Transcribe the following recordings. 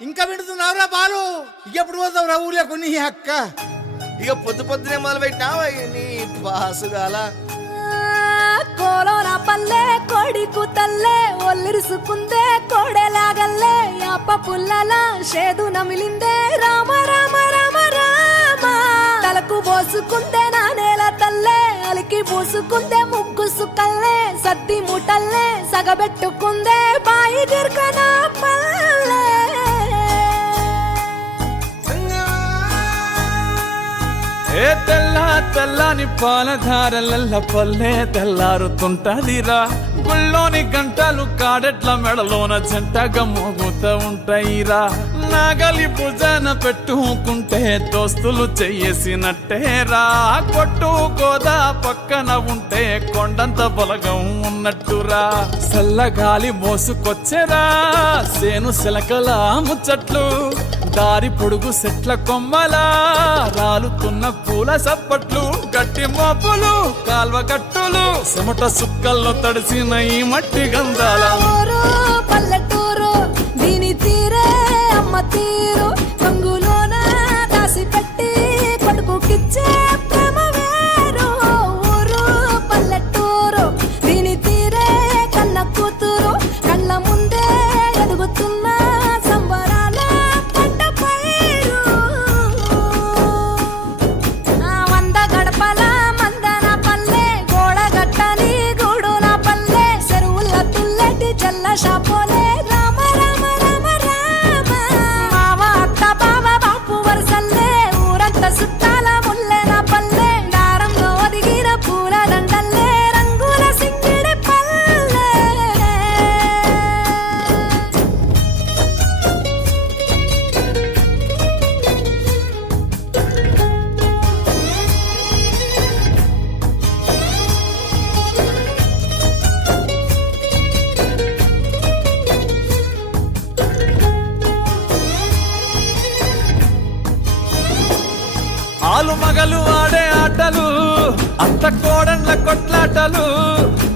ఇంకా వింటున్నావురా బాలు? ఎప్పుడు పోతావురా ఊళ్ళో కొన్ని అక్క? ఇక పొద్దునే మొదలు పెట్టినావా నీ బాసుగాల? కోలోన పల్లె కోడి కూతల్లే ఒల్లిరుసుకుందే కోడెలాగల్లే యాప పుల్లల షేదు నమిలిందే రామ రామ రామ రామ తలకు పోసుకుందే నా నేల తల్లే అలికి పూసుకుందే ముగ్గు సుక్కల్లే సద్ది ముటల్లే సగబెట్టుకుందే బాయి దిర్కన పల్లె ఏ తెల్లని పాలధారలల్ల పల్లె తెల్లారుతుంటదిరా. గుళ్ళోని గంటలు కాడెట్ల మెడలోన జంటగా మోగుతూ ఉంటాయిరా. నాగలి భుజాన పెట్టుకుంటే దోస్తులు చెయ్యేసినట్టేరా. కొట్టు గోదా పక్కన ఉంటే కొండంత బలగం ఉన్నట్టురా. చల్లగాలి మోసుకొచ్చెరా సేను సిలకల ముచ్చట్లు. దారి పొడుగు చెట్ల కొమ్మలా రాలుతున్న పూల సప్పట్లు. గట్టి మోపులు కాల్వ గట్టులు చెమట సుక్కల్లో తడిసిన ఈ మట్టి గంధాల పల్లెటూరు దీని తీరే అమ్మ తీరు కంగులోన దాసి పెట్టి కొడుకుకిచ్చే ప్రేమ వేరు. ఊరు పల్లెటూరు దీని తీరే కన్న కూతురు కళ్ళ ముందే ఎదుగుతున్న సంబరాల పంట పైరు. వంద గడపల మందన పల్లె గోడగట్టని గూడున పల్లె చెరువుల తుల్లెటి జల్ల షాపోలే రామ రామ రామ రామ మావ అత్త బావ బాపు వరసల్లే ఊరంత సుట్టాల ముల్లెన పల్లె దారంలో ఒదిగిన పూల దండల్లే రంగుల సింగిడి పల్లె. ఆలు మగలు ఆడే ఆటలు అత్త కోడన్ల కొట్లాటలు.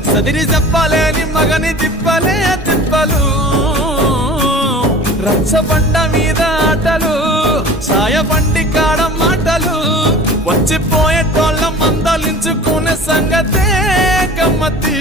సదిరి చెప్పలేని మగని తిప్పలే తిప్పలు. రచ్చబండ మీద ఆటలు ఛాయ బండి కాడ మాటలు. వచ్చిపోయే టోళ్ళ మందలించుకునే సంగతే గమ్మతి.